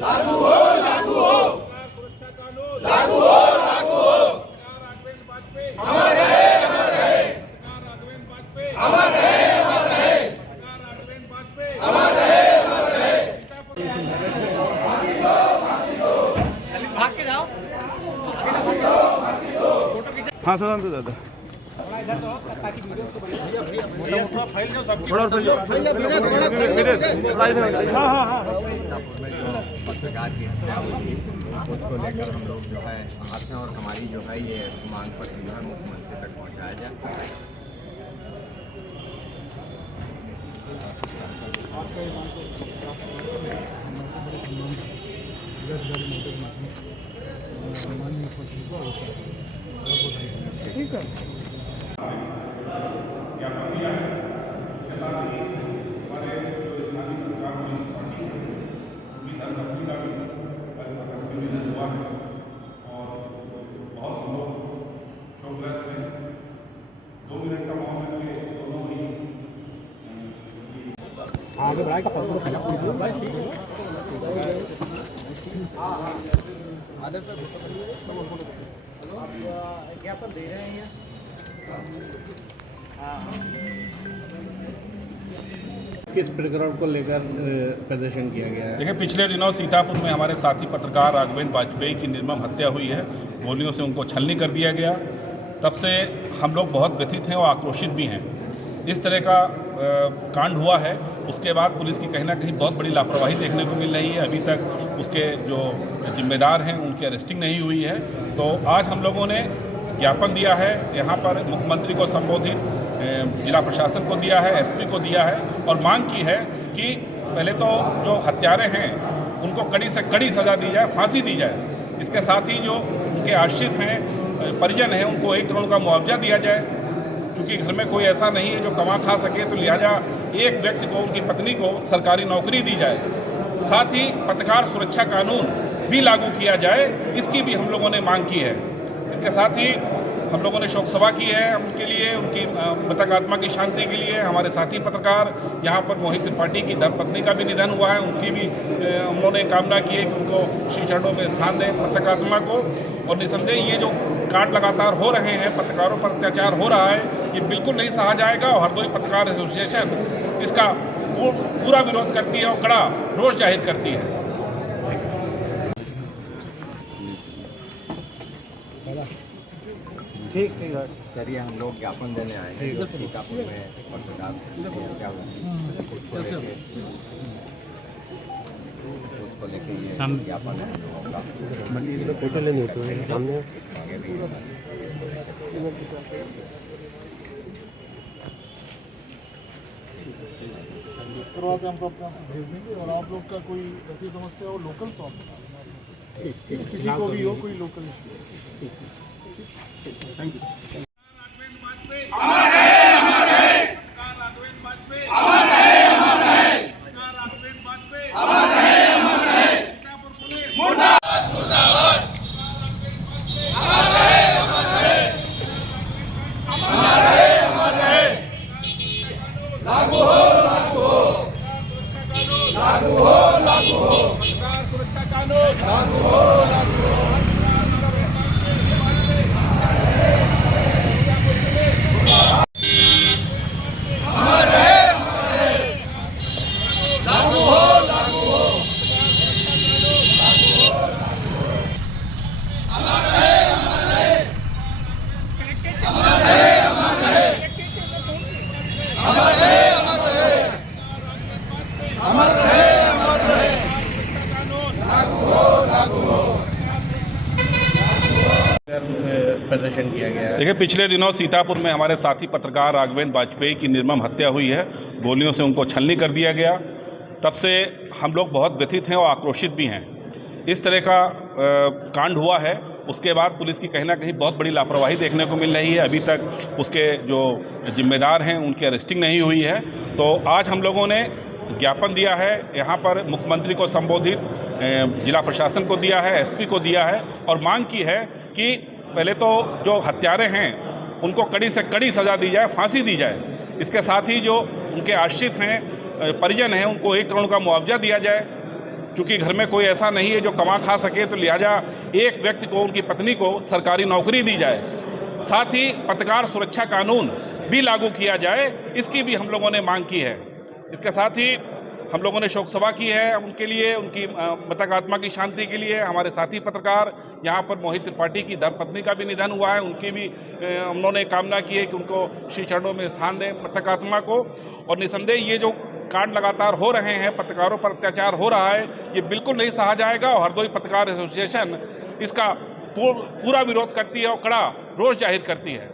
लागू हो, लागू हो, लागू हो, लागू हो। अमर रहे, अमर रहे, अमर रहे, अमर रहे, अमर रहे, अमर रहे। भाग के जाओ। हाँ सुशांत दादा पत्रकार की हत्या हुई उसको लेकर हम लोग जो है आहत हैं और हमारी जो है ये मांग पत्र जो है मुख्यमंत्री तक पहुंचाया जाए। ठीक है आगे बढ़ाए का ज्ञापन दे रहे हैं किस प्रकरण को लेकर प्रदर्शन किया गया है? देखिए, पिछले दिनों सीतापुर में हमारे साथी पत्रकार राघवेंद्र वाजपेयी की निर्मम हत्या हुई है। गोलियों से उनको छलनी कर दिया गया। तब से हम लोग बहुत व्यथित हैं और आक्रोशित भी हैं। इस तरह का कांड हुआ है, उसके बाद पुलिस की कहीं ना कहीं बहुत बड़ी लापरवाही देखने को मिल रही है। अभी तक उसके जो जिम्मेदार हैं उनकी अरेस्टिंग नहीं हुई है। तो आज हम लोगों ने ज्ञापन दिया है, यहाँ पर मुख्यमंत्री को संबोधित जिला प्रशासन को दिया है, एसपी को दिया है और मांग की है कि पहले तो जो हत्यारे हैं उनको कड़ी से कड़ी सज़ा दी जाए, फांसी दी जाए। इसके साथ ही जो उनके आश्रित हैं, परिजन हैं, उनको 1 करोड़ का मुआवजा दिया जाए। क्योंकि घर में कोई ऐसा नहीं है जो कमा खा सके, तो लिहाजा एक व्यक्ति को, उनकी पत्नी को सरकारी नौकरी दी जाए। साथ ही पत्रकार सुरक्षा कानून भी लागू किया जाए, इसकी भी हम लोगों ने मांग की है। इसके साथ ही हम लोगों ने शोक सभा की है उनके लिए, उनकी मृतक आत्मा की शांति के लिए। हमारे साथी पत्रकार यहाँ पर मोहित त्रिपाठी की धर्मपत्नी का भी निधन हुआ है, उनकी भी उन्होंने कामना की है कि उनको श्री चरणों में स्थान दें मृतक आत्मा को। और निसंदेह ये जो कांड लगातार हो रहे हैं, पत्रकारों पर अत्याचार हो रहा है, ये बिल्कुल नहीं सहा जाएगा। और हरदोई पत्रकार एसोसिएशन इसका पूरा विरोध करती है और कड़ा रोष जाहिर करती है। ठीक सर, ये हम लोग ज्ञापन देने आए हैं सीतापुर में पत्रकार उसको लेके ये ज्ञापन है। फोटो लेने होते हैं सामने करवा के हम अपने भेज देंगे। और आप लोग का कोई ऐसी समस्या हो लोकल तो किसी को भी हो कोई लोकल इशू। Thank you. अमर रहे, अमर रहे, अमर रहे, अमर रहे, अमर रहे, अमर रहे। मुर्दाबाद, मुर्दाबाद। अमर रहे, अमर रहे, अमर रहे, अमर रहे। लागू हो, लागू हो, लागू हो, लागू हो, सुरक्षा कानून लागू हो, लागू हो। अमर रहे, अमर रहे, लागू हो, लागू हो, अमर रहे, अमर रहे, अमर रहे, अमर रहे, अमर रहे, अमर रहे, अमर रहे, अमर रहे, लागू हो, लागू हो। प्रदर्शन किया गया है। देखिए, पिछले दिनों सीतापुर में हमारे साथी पत्रकार राघवेंद्र वाजपेयी की निर्मम हत्या हुई है। गोलियों से उनको छलनी कर दिया गया। तब से हम लोग बहुत व्यथित हैं और आक्रोशित भी हैं। इस तरह का कांड हुआ है, उसके बाद पुलिस की कहीं ना कहीं बहुत बड़ी लापरवाही देखने को मिल रही है। अभी तक उसके जो जिम्मेदार हैं उनकी अरेस्टिंग नहीं हुई है। तो आज हम लोगों ने ज्ञापन दिया है, यहाँ पर मुख्यमंत्री को संबोधित जिला प्रशासन को दिया है, एसपी को दिया है और मांग की है कि पहले तो जो हत्यारे हैं उनको कड़ी से कड़ी सज़ा दी जाए, फांसी दी जाए। इसके साथ ही जो उनके आश्रित हैं, परिजन हैं, उनको 1 करोड़ का मुआवजा दिया जाए। क्योंकि घर में कोई ऐसा नहीं है जो कमा खा सके, तो लिहाजा एक व्यक्ति को, उनकी पत्नी को सरकारी नौकरी दी जाए। साथ ही पत्रकार सुरक्षा कानून भी लागू किया जाए, इसकी भी हम लोगों ने मांग की है। इसके साथ ही हम लोगों ने शोक सभा की है उनके लिए, उनकी मृतक आत्मा की शांति के लिए। हमारे साथी पत्रकार यहाँ पर मोहित त्रिपाठी की धर्मपत्नी का भी निधन हुआ है, उनकी भी उन्होंने कामना की है कि उनको श्री चरणों में स्थान दें मृतक आत्मा को। और निसंदेह ये जो कांड लगातार हो रहे हैं, पत्रकारों पर अत्याचार हो रहा है, ये बिल्कुल नहीं सहा जाएगा और हरदोई पत्रकार एसोसिएशन इसका पूरा विरोध करती है और कड़ा रोष जाहिर करती है।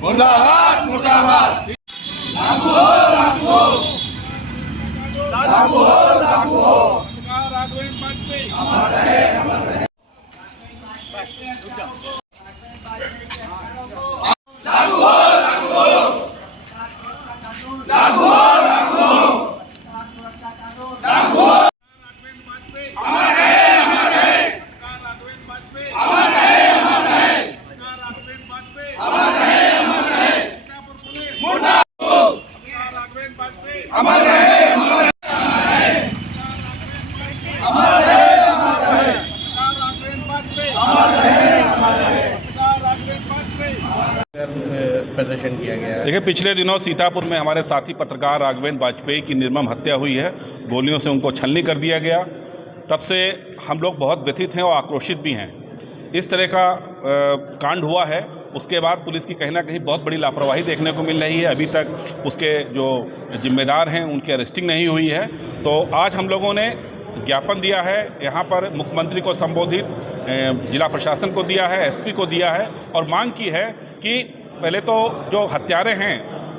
मुर्दाबाद मुर्दाबाद लागू हो लागू हो लागू हो लागू हो अमर रहे अमर रहे लागू हो लागू हो लागू हो लागू हो लागू हो अमर रहे अमर रहे अमर रहे अमर रहे अमर रहे अमर रहे मुर्दाबाद अमर रहे अमर अमर रहे अमर रहे अमर रहे अमर रहे प्रदर्शन किया गया है। देखिए, पिछले दिनों सीतापुर में हमारे साथी पत्रकार राघवेंद्र वाजपेयी की निर्मम हत्या हुई है। गोलियों से उनको छलनी कर दिया गया। तब से हम लोग बहुत व्यथित हैं और आक्रोशित भी हैं। इस तरह का कांड हुआ है, उसके बाद पुलिस की कहीं ना कहीं बहुत बड़ी लापरवाही देखने को मिल रही है। अभी तक उसके जो जिम्मेदार हैं उनकी अरेस्टिंग नहीं हुई है। तो आज हम लोगों ने ज्ञापन दिया है, यहाँ पर मुख्यमंत्री को संबोधित जिला प्रशासन को दिया है, एसपी को दिया है और मांग की है कि पहले तो जो हत्यारे हैं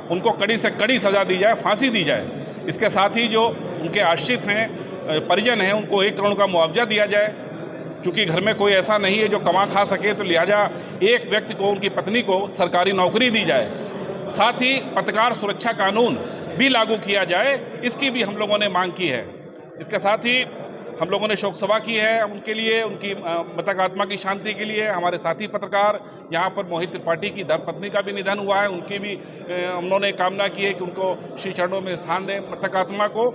उनको कड़ी से कड़ी सज़ा दी जाए, फांसी दी जाए। इसके साथ ही जो उनके आश्रित हैं, परिजन हैं, उनको 1 करोड़ का मुआवजा दिया जाए। क्योंकि घर में कोई ऐसा नहीं है जो कमा खा सके, तो लिहाजा एक व्यक्ति को, उनकी पत्नी को सरकारी नौकरी दी जाए। साथ ही पत्रकार सुरक्षा कानून भी लागू किया जाए, इसकी भी हम लोगों ने मांग की है। इसके साथ ही हम लोगों ने शोक सभा की है उनके लिए, उनकी मृतक आत्मा की शांति के लिए। हमारे साथी पत्रकार यहाँ पर मोहित त्रिपाठी की धर्मपत्नी का भी निधन हुआ है, उनकी भी उन्होंने कामना की है कि उनको श्री चरणों में स्थान दें मृतक आत्मा को।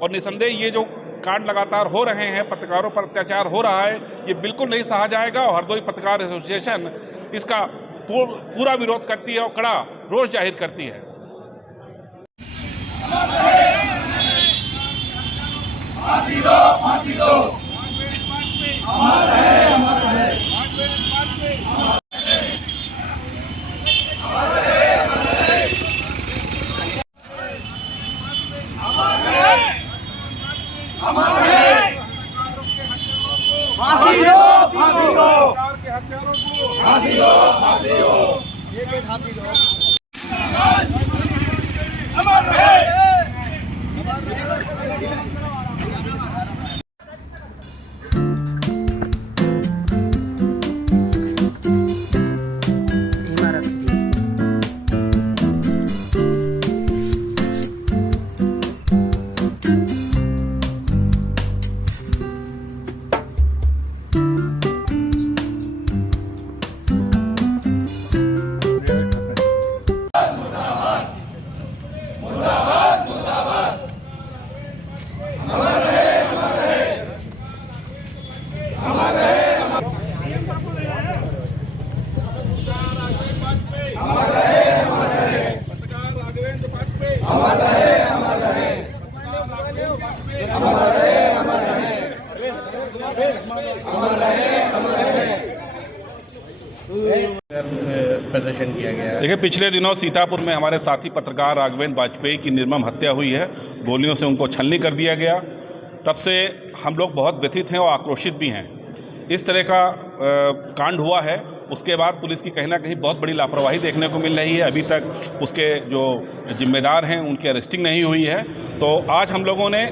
और निसंदेह ये जो कांड लगातार हो रहे हैं, पत्रकारों पर अत्याचार हो रहा है, ये बिल्कुल नहीं सहा जाएगा और हरदोई पत्रकार एसोसिएशन इसका पूरा विरोध करती है और कड़ा रोष जाहिर करती है। फांसी दो फांसी दो अमर रहे अमर रहे अमर रहे अमर रहे अमर रहे फांसी दो फांसी दो फांसी दो फांसी दो अमर रहे। प्रदर्शन किया गया है? देखिए, पिछले दिनों सीतापुर में हमारे साथी पत्रकार राघवेंद्र वाजपेयी की निर्मम हत्या हुई है। गोलियों से उनको छलनी कर दिया गया। तब से हम लोग बहुत व्यथित हैं और आक्रोशित भी हैं। इस तरह का कांड हुआ है, उसके बाद पुलिस की कहीं ना कहीं बहुत बड़ी लापरवाही देखने को मिल रही है। अभी तक उसके जो जिम्मेदार हैं उनकी अरेस्टिंग नहीं हुई है। तो आज हम लोगों ने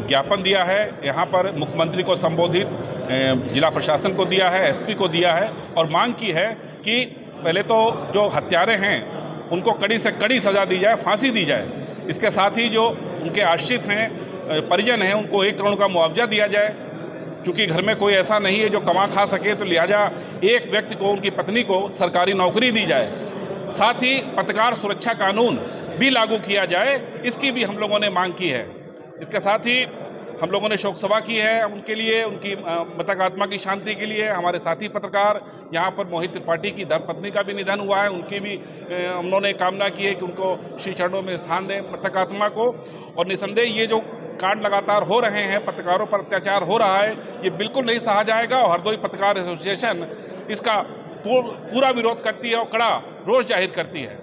ज्ञापन दिया है, यहाँ पर मुख्यमंत्री को संबोधित जिला प्रशासन को दिया है, एसपी को दिया है और मांग की है कि पहले तो जो हत्यारे हैं उनको कड़ी से कड़ी सज़ा दी जाए, फांसी दी जाए। इसके साथ ही जो उनके आश्रित हैं, परिजन हैं, उनको 1 करोड़ का मुआवजा दिया जाए। क्योंकि घर में कोई ऐसा नहीं है जो कमा खा सके, तो लिहाजा एक व्यक्ति को, उनकी पत्नी को सरकारी नौकरी दी जाए। साथ ही पत्रकार सुरक्षा कानून भी लागू किया जाए, इसकी भी हम लोगों ने मांग की है। इसके साथ ही हम लोगों ने शोक सभा की है उनके लिए, उनकी मृतक आत्मा की शांति के लिए। हमारे साथी पत्रकार यहाँ पर मोहित त्रिपाठी की धर्मपत्नी का भी निधन हुआ है, उनकी भी उन्होंने कामना की है कि उनको श्री चरणों में स्थान दें मृतक आत्मा को। और निसंदेह ये जो कांड लगातार हो रहे हैं, पत्रकारों पर अत्याचार हो रहा है, ये बिल्कुल नहीं सहा जाएगा। और हरदोई पत्रकार एसोसिएशन इसका पूरा विरोध करती है और कड़ा रोष जाहिर करती है।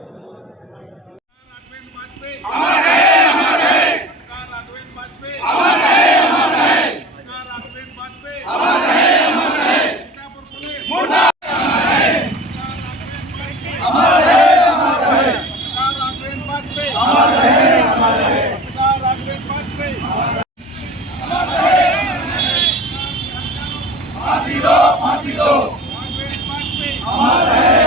फांसी दो, फांसी दो, अमर है।